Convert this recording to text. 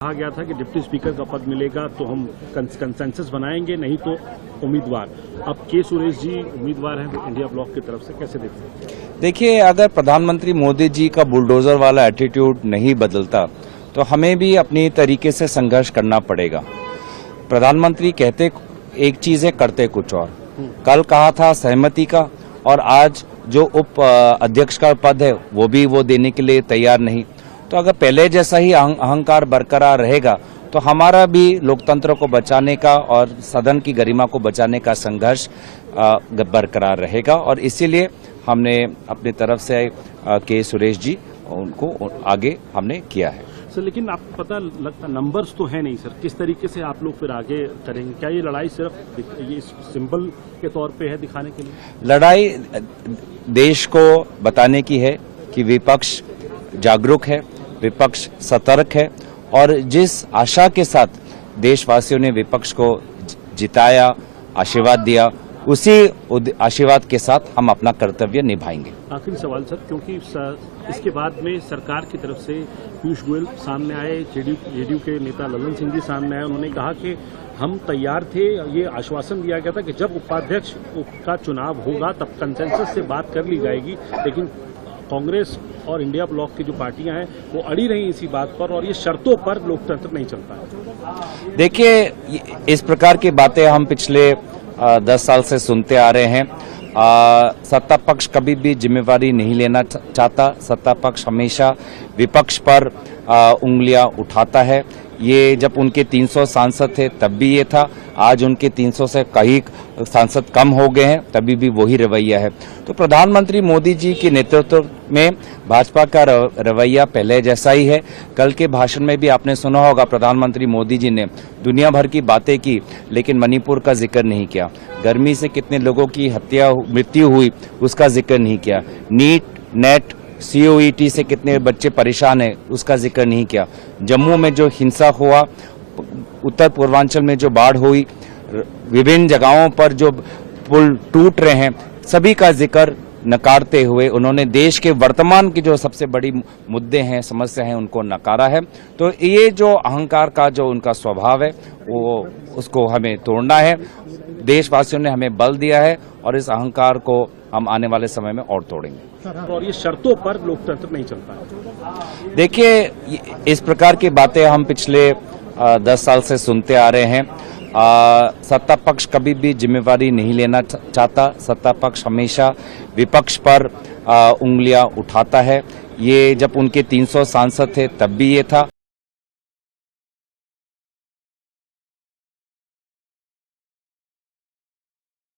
कहा गया था कि डिप्टी स्पीकर का पद मिलेगा तो हम कंसेंसस बनाएंगे, नहीं तो उम्मीदवार। अब के सुरेश जी उम्मीदवार हैं इंडिया ब्लॉक की तरफ से, कैसे देखते हैं? देखिए, अगर प्रधानमंत्री मोदी जी का बुलडोजर वाला एटीट्यूड नहीं बदलता तो हमें भी अपनी तरीके से संघर्ष करना पड़ेगा। प्रधानमंत्री कहते एक चीज है, करते कुछ और। कल कहा था सहमति का, और आज जो उप अध्यक्ष का पद है वो देने के लिए तैयार नहीं। तो अगर पहले जैसा ही अहंकार बरकरार रहेगा तो हमारा भी लोकतंत्र को बचाने का और सदन की गरिमा को बचाने का संघर्ष बरकरार रहेगा। और इसीलिए हमने अपनी तरफ से के सुरेश जी उनको आगे हमने किया है। सर, लेकिन आपको पता लगता नंबर्स तो है नहीं सर, किस तरीके से आप लोग फिर आगे करेंगे? क्या ये लड़ाई सिर्फ ये सिंबल के तौर पे है, दिखाने के लिए? लड़ाई देश को बताने की है कि विपक्ष जागरूक है, विपक्ष सतर्क है, और जिस आशा के साथ देशवासियों ने विपक्ष को जिताया, आशीर्वाद दिया, उसी आशीर्वाद के साथ हम अपना कर्तव्य निभाएंगे। आखिरी सवाल सर, क्योंकि इसके बाद में सरकार की तरफ से पीयूष गोयल सामने आए, जेडीयू के नेता ललन सिंह जी सामने आए, उन्होंने कहा कि हम तैयार थे। ये आश्वासन दिया गया था कि जब उपाध्यक्ष का चुनाव होगा तब कंसेंसस से बात कर ली जाएगी, लेकिन कांग्रेस और इंडिया ब्लॉक की जो पार्टियां हैं वो अड़ी रही इसी बात पर, और ये शर्तों पर लोकतंत्र नहीं चलता है। देखिए, इस प्रकार की बातें हम पिछले 10 साल से सुनते आ रहे हैं। सत्ता पक्ष कभी भी जिम्मेवारी नहीं लेना चाहता। सत्ता पक्ष हमेशा विपक्ष पर उंगलियां उठाता है। ये जब उनके 300 सांसद थे तब भी ये था, आज उनके 300 से कई सांसद कम हो गए हैं, तभी भी वही रवैया है। तो प्रधानमंत्री मोदी जी के नेतृत्व में भाजपा का रवैया पहले जैसा ही है। कल के भाषण में भी आपने सुना होगा, प्रधानमंत्री मोदी जी ने दुनिया भर की बातें की, लेकिन मणिपुर का जिक्र नहीं किया। गर्मी से कितने लोगों की मृत्यु हुई उसका जिक्र नहीं किया। नीट, नेट, COET से कितने बच्चे परेशान हैं उसका जिक्र नहीं किया। जम्मू में जो हिंसा हुआ, उत्तर पूर्वांचल में जो बाढ़ हुई, विभिन्न जगहों पर जो पुल टूट रहे हैं, सभी का जिक्र नकारते हुए उन्होंने देश के वर्तमान की जो सबसे बड़ी मुद्दे हैं, समस्या हैं, उनको नकारा है। तो ये जो अहंकार का जो उनका स्वभाव है वो उसको हमें तोड़ना है। देशवासियों ने हमें बल दिया है और इस अहंकार को हम आने वाले समय में और तोड़ेंगे। और ये शर्तों पर लोकतंत्र नहीं चलता है। देखिए, इस प्रकार की बातें हम पिछले 10 साल से सुनते आ रहे हैं। सत्ता पक्ष कभी भी जिम्मेवारी नहीं लेना चाहता। सत्ता पक्ष हमेशा विपक्ष पर उंगलियां उठाता है। ये जब उनके 300 सांसद थे तब भी ये था।